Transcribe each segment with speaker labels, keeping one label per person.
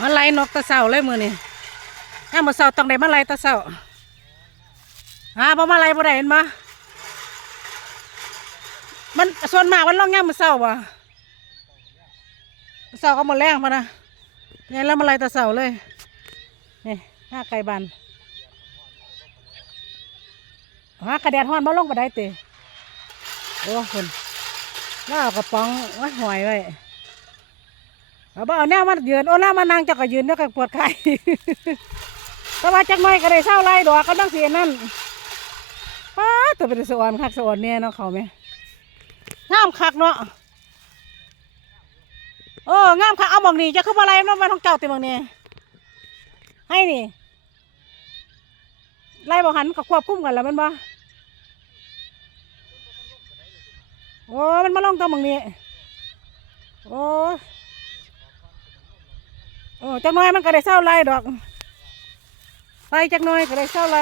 Speaker 1: มาไล่นกตะเสาเลยมือนี่ย่ามมือเสาต้องได้มาไล่ตะเสาหาบ่มาไล่บ่ได้เห็นบ่มันส่วนมากมันล่องย่ามมือเสาบ่เสาก็หมดแรงพอนะเนี่ยแล้วมาไล่ตะเสาเลยนี่หน้าไก่บันหากระแดดห้อนมาลงก็ได้เตะโอ้คุณแล้วเอากระป๋องไว้หอยไว้ เอาบ่เอาแนวมายืนโอ้หน้ามานั่งเจักก็ยืนแล้วก็ปวดไข้แต่ว่าจักหน่อยก็ได้เศร้าไรดอกก็ต้องเสียนั่นป้าตัวเป็นสวรรค์คักสวรรค์เนี่ยเนาะเขาไหมงามคักเนาะโอ้งามคักเอาหมองนี่จะเข้ามาอะไรมันมาท้องเจ้าติหมองนี่ให้นี่ไล่บ่หันกับควบคุมกันแล้วมันบ่โอ้มันมาลงตัวหมองนี้โอ้ โอ้จักหน้อยมันก็ได้เศร้าไรดอก ไปจักหน้อยก็ได้เศร้าไร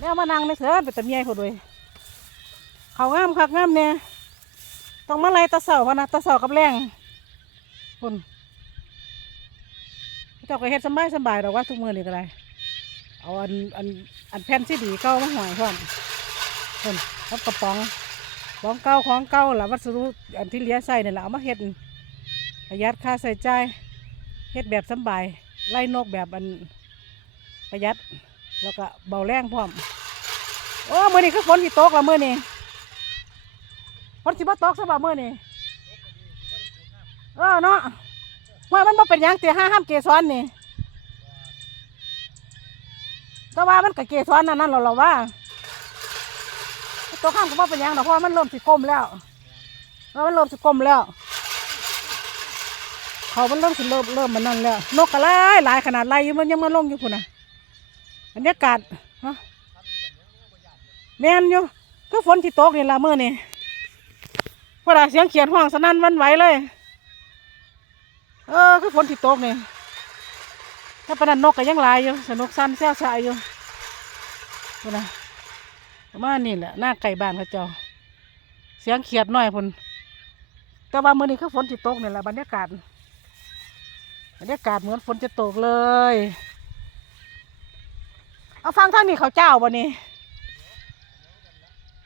Speaker 1: แล้วมานั่งในเสือเป็นตะเมียพอด้วยเขางามคักงามเนี่ยต้องมาไล่ตะเสาพนะตะเสากับแรงคุณเจ้าก็เฮ็ดสบายสบายดอกว่าทุกมือนี่ก็ได้เอาอันอันอันแผ่นซีดีเก่ามาห่อยพร้อมคุณรับกระป๋องของเก่าของเก่าหล่ะวัสดุอันที่เลี้ยใส่นี่แหละเอามาเฮ็ด ประหยัดค่าใส่ใจายเฮ็ดแบบสบาย ไล่นกแบบอันประหยัด แล้วก็เบาแรงพร้อม โอ้มื่อนี้คือฝนสิตกละมื่อนี้ฝนสิบ่ตกซะบ่มื่อนี้เออเนาะว่ามันบ่เป็นหยังเตีห้าห้ามเกสรนี่แต่ว่ามันกับเกสรนั่นนั่นเราเราว่าตัวข้ามก็บ่เป็นหยังดอกเพราะมันเริ่มสิกลมแล้วเพราะมันเริ่มสิกลมแล้ว เขามันเริ่มสิเริ่มเริ่มมันนั่นแล้วนกกระไรหลายขนาดไรยู่มันยังมาลงอยู่พุ่นน่ะบรรยากาศฮะแม่นอยู่ก็ฝนที่ตกนี่ละเมื่อนี่พอดาเสียงเขียนห้องสนั่นวันไหวเลย เออคือฝนที่ตกนี่ถ้าปานนันนกก็ยังลายอยู่สนุกสั้นแซวชายอยู่พุ่นน่ะประมาณนี้แหละหน้าไก่บ้านเขาเจ้า เสียงเขียดน้อยพุ่นแต่ว่าเมื่อนี้คือฝนที่ตกนี่แหละบรรยากาศ บรรยากาศเหมือนฝนจะตกเลย เอาฟังท่างนี้เขาเจ้าบ่นี่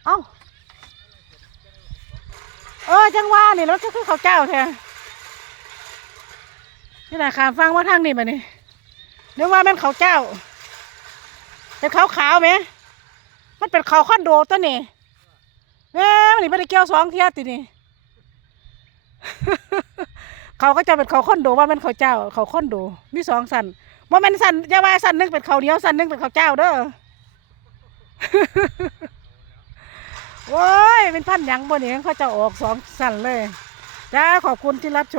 Speaker 1: เอาเออจังว่านี่แล้วก็คือเขาเจ้าแท้นี่แหละขามฟังว่าทางนี้บ่นี่นึกว่ามันเขาเจ้าเป็นขาวขาวไหมมันเป็นเขาคอนโดตัวนี่แม่มันนี่ไม่ได้เกี่ยวสองเทียตินี่ เขาก็จะเป็นเขาค้นโดว่ามันเขาเจ้า เขาค้นโดมีสองสันว่ามันสันอย่าว่าสันหนึงเป็นเขาเหนียวสันหนึงเป็นเขาเจ้าเด้อโอ้ยเป็นพันหยังบนเองเขาจะออกสองสันเลยจ้าขอบคุณที่รับชม